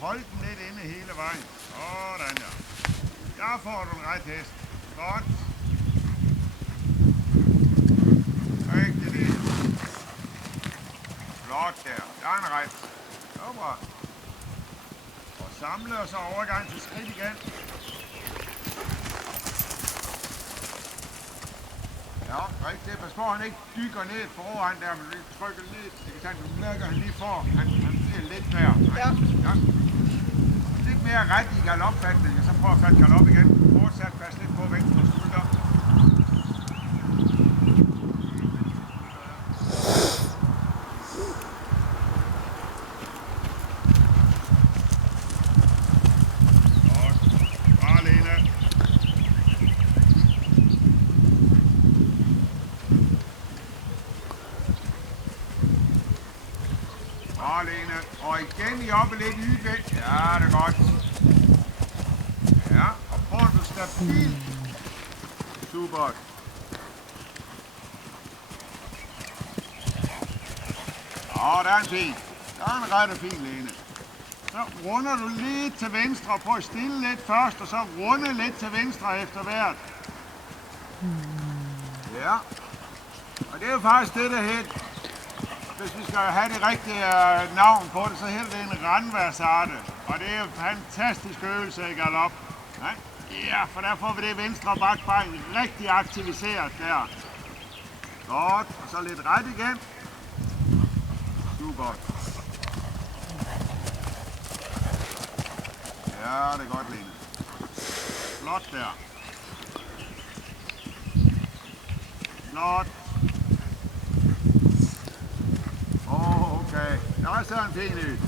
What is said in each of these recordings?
Hold den lidt inde hele vejen. Sådan ja. Der får du en ret hest. Godt. Rigtig det. Flot der. Der er en ret. Super. Og samle og så overgang til skridt igen. Ja, rigtigt. Pas på, han ikke dykker ned foran der, men lige trykker ned. Det kan tage, du mærker, han lige får. Han bliver lidt mere. Ja. Ja. Lidt mere ret i galopfatning, og så prøv at fatte galop igen. Fortsat pas lidt på venstre skulder. Lene. Og igen i oppe lidt ydevægt. Ja, det er godt. Ja, og prøv du stabilt. Super. Og der er en fin. Der er en ret og fin, Lene. Så runder du lidt til venstre og prøv at stille lidt først, og så runde lidt til venstre efter hvert. Ja. Og det er jo faktisk det, der hedder. Hvis vi skal have det rigtige navn på det, så hedder det en randversarte. Og det er jo en fantastisk øvelse i galop. Ja, for der får vi det venstre bakben rigtig aktiviseret der. Godt, og så lidt ret igen. Super. Ja, det er godt, Lene. Flot der. Flot. Okay, der ser en fin ud.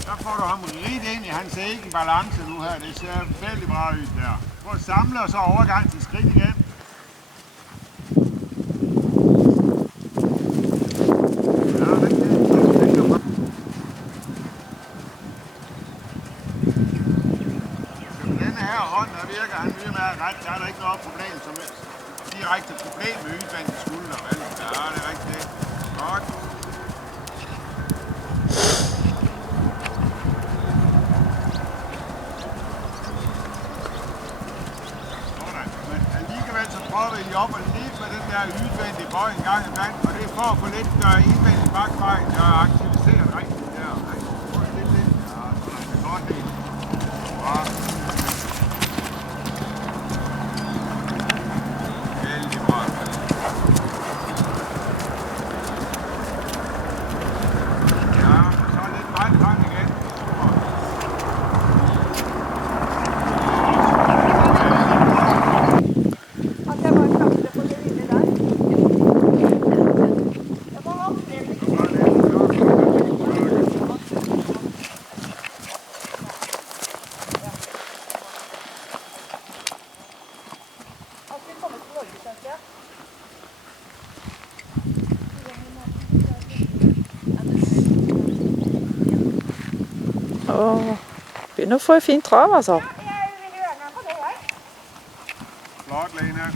Så får du ham rigtig ind i hans egen balance nu her. Det ser vældig bra ud der. Prøv at samle og så overgang til skridt igen. Ja, denne her hånd, der virker han mye mere ret. Der er der ikke noget problem som direkte problem med udvendig skulder, vel? Ja, det er rigtigt. Godt. Sådan. Men alligevel så prøver vi op og lidt med den der udvendige bøj en gang iblandt, og det er for at få lidt indvendig bakvej og aktiviseret rigtigt der. Prøv lidt. Ja, sådan. Det er godt det. Godt. Begynder at få et fint trav, altså. Flot, Lene.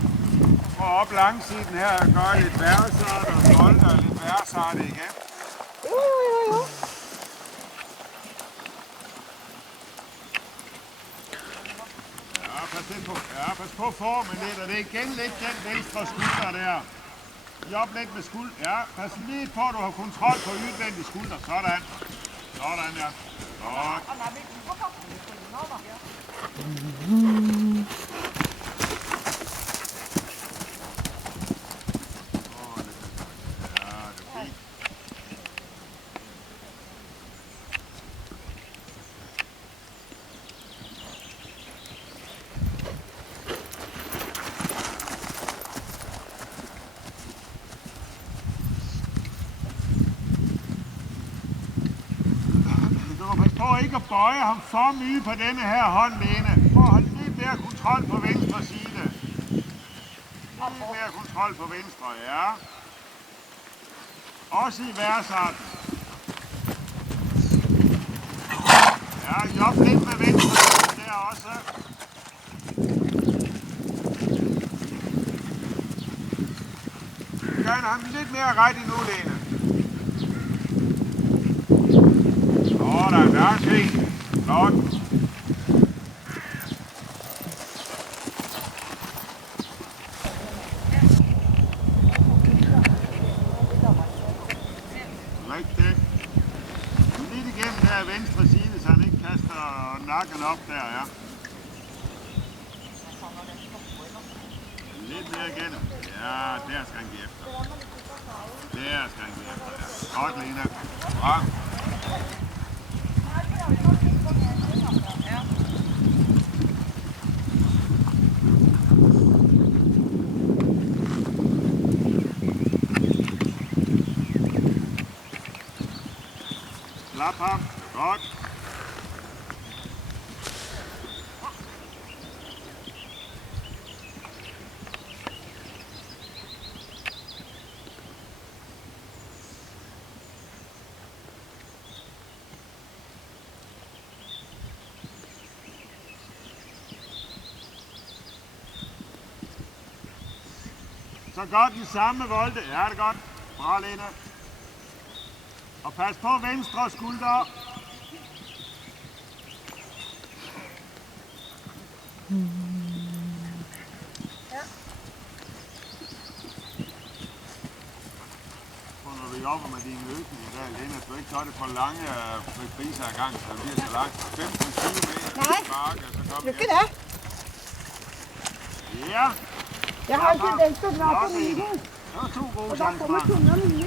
Prøv op langsiden her og gør lidt værsart og holde og lidt værsart igen. Jo. Ja, pas på formen lidt, og det er igen lidt den venstre skulder der. Job lidt med skulder. Ja, pas lidt på, at du har kontrol på udvendig skulder. Sådan. Sådan, ja. Godt. Prøv ikke at bøje ham for mye på denne her hånd, Lene. Prøv at holde lidt mere kontrol på venstre side. Lidt mere kontrol på venstre, ja. Også i værsarten. Ja, job lidt med venstre side der også. Gør ham lidt mere ret endnu, Lene. Fint. Godt. Rigtig. Lidt igennem der venstre side, så han ikke kaster nakken op der, ja. Lidt mere igennem. Ja, der skal han give efter. Der skal han give efter, ja. Godt, Lena. Bra. Slap ham. Godt. Så godt i samme volde. Ja, det er godt. Bra, Lena. Og pas på venstre skulder. Så når du jobber med dine økninger der, Lena, så du ikke tager det for lange priser ad gang, så det bliver så langt. 15-20 meter bakke, så kom Lykke da. Ja. Jeg har ikke den stå nok på min hus. Det var 2 gode Og der kommer chancer. tunger mine.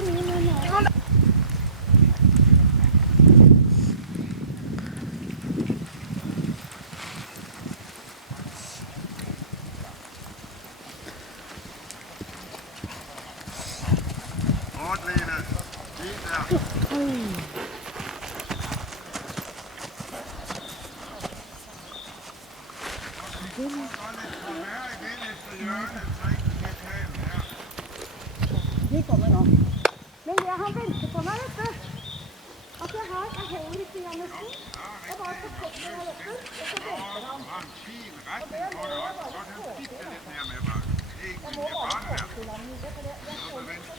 Godt, Lena. Fint der. Det kommer nok. Men jeg har ventet på mig, vet du. At jeg har en hul i siden. Jeg bare så kommer jeg oppe, og så venter han. Du har en fin retning på det også. Godt, han skifter lidt mere med bare. Ikke, men jeg bare der. Så med venstre.